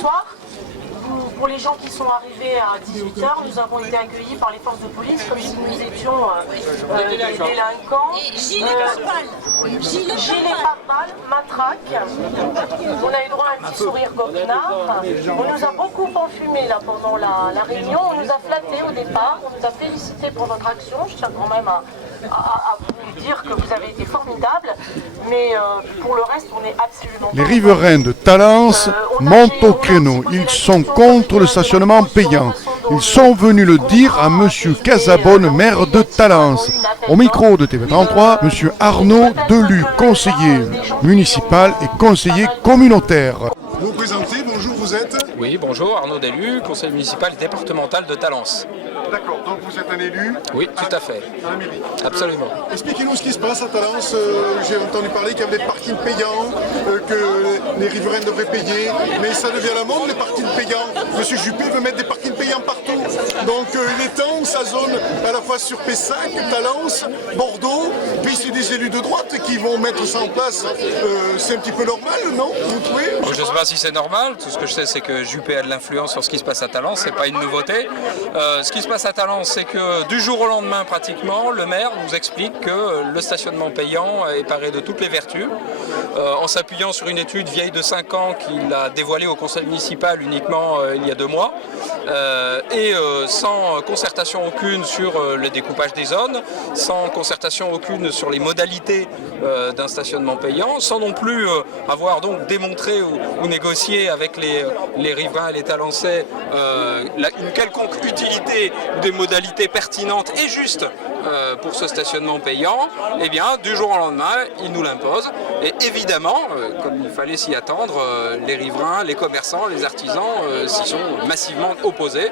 soir, pour les gens qui sont arrivés à 18h, nous avons été accueillis par les forces de police comme si nous étions des délinquants. Gilet pare-balles. Gilet pare-balles, matraque. On a eu droit à un petit sourire goguenard. On nous a beaucoup enfumé là pendant la réunion. On nous a flattés au départ. On nous a félicités pour notre action. Je tiens quand même à vous dire que vous avez été formidables. Mais pour le reste, on est absolument... Les riverains de Talence montent au créneau. Ils sont contre le stationnement payant. Ils sont venus le dire à M. Casabonne, maire de Talence. Au micro de TV33, M. Arnaud Delu, conseiller municipal et conseiller communautaire. Vous présentez, bonjour, vous êtes? Oui, bonjour, Arnaud Delu, conseiller municipal et départemental de Talence. D'accord, donc vous êtes un élu? Oui, tout à fait. À la mairie. Absolument. Expliquez-nous ce qui se passe à Talence. J'ai entendu parler qu'il y avait des parkings payants, que les riverains devraient payer, mais ça devient la mode, les parkings payants. Monsieur Juppé veut mettre des parkings payants partout. Donc il est temps que ça zone à la fois sur Pessac, Talence, Bordeaux, puis c'est des élus de droite qui vont mettre ça en place. C'est un petit peu normal, non? Vous trouvez? Je ne sais pas si c'est normal, tout ce que je sais c'est que Juppé a de l'influence sur ce qui se passe à Talence, c'est pas une nouveauté. Ce qui se passe à Talence, c'est que du jour au lendemain pratiquement, le maire nous explique que le stationnement payant est paré de toutes les vertus, en s'appuyant sur une étude vieille de 5 ans qu'il a dévoilée au conseil municipal uniquement il y a 2 mois, et sans concertation aucune sur le découpage des zones, sans concertation aucune sur les modalités d'un stationnement payant, sans non plus avoir donc démontré ou négocié avec les riverains et les Talençais une quelconque utilité ou des modalités pertinentes et justes pour ce stationnement payant, eh bien du jour au lendemain il nous l'impose, et évidemment comme il fallait s'y attendre, les riverains, les commerçants, les artisans s'y sont massivement opposés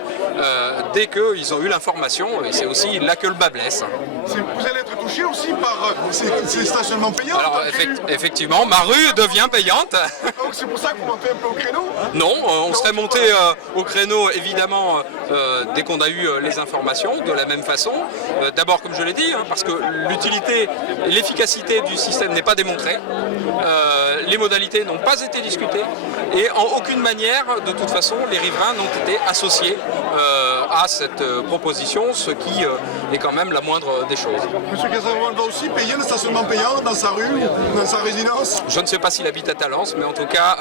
dès qu'ils ont eu l'information, et c'est aussi là que le bas blesse. Vous allez être touché aussi par ces stationnements payants? Alors effectivement, ma rue devient payante. Donc c'est pour ça que vous montez un peu au créneau? Non, on serait monté au créneau évidemment dès qu'on a eu les informations, de la même façon. D'abord, comme je l'ai dit, parce que l'utilité et l'efficacité du système n'est pas démontrée. Les modalités n'ont pas été discutées et en aucune manière, de toute façon, les riverains n'ont été associés à cette proposition, ce qui est quand même la moindre des choses. Monsieur Casabonne va aussi payer le stationnement payant dans sa rue, dans sa résidence? Je ne sais pas s'il habite à Talence, mais en tout cas,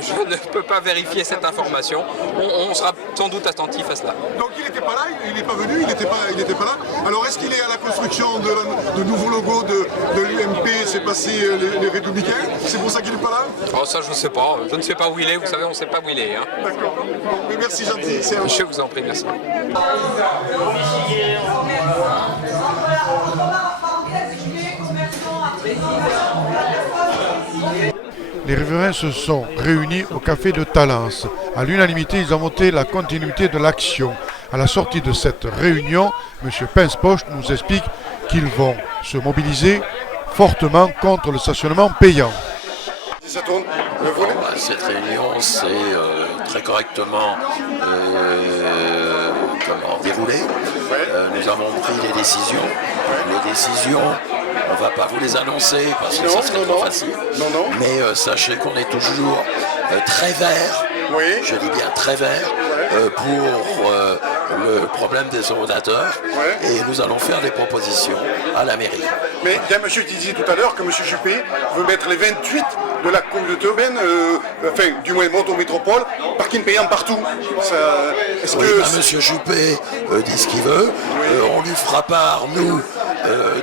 je ne peux pas vérifier cette information. On sera sans doute attentif à cela. Donc il n'était pas là, il n'est pas venu, il n'était pas là. Alors est-ce qu'il est à la construction de nouveau logo de l'UMP, c'est passé les Républicains? C'est pour ça qu'il n'est pas là? Oh, ça je ne sais pas. Je ne sais pas où il est. Vous savez, on ne sait pas où il est. Hein. D'accord. Bon, mais merci gentil. Je vous en prie, merci. Les riverains se sont réunis au café de Talence. À l'unanimité, ils ont voté la continuité de l'action. À la sortie de cette réunion, M. Pince-Poche nous explique qu'ils vont se mobiliser fortement contre le stationnement payant. Cette réunion s'est très correctement déroulée. Nous avons pris des décisions. Les décisions, on ne va pas vous les annoncer parce que ça serait trop facile. Mais sachez qu'on est toujours très vert, je dis bien très vert, pour le problème des ordinateurs, et nous allons faire des propositions à la mairie. Mais il y a monsieur qui disait tout à l'heure que monsieur Juppé veut mettre les 28 de la communauté urbaine, enfin du moins Moto-Métropole, parking payant partout. Monsieur Juppé dit ce qu'il veut, on lui fera part, nous,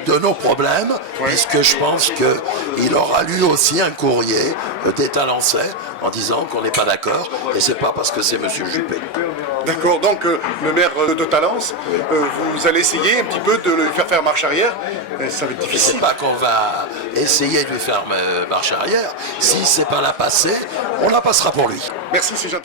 de nos problèmes, puisque je pense qu'il aura lu aussi un courrier des Talençais en disant qu'on n'est pas d'accord, et c'est pas parce que c'est monsieur Juppé. D'accord, donc le maire de Talence, vous allez essayer un petit peu de le faire marche arrière, ça va être difficile. C'est pas qu'on va essayer de lui faire marche arrière, si c'est pas la passer, on la passera pour lui. Merci, c'est gentil.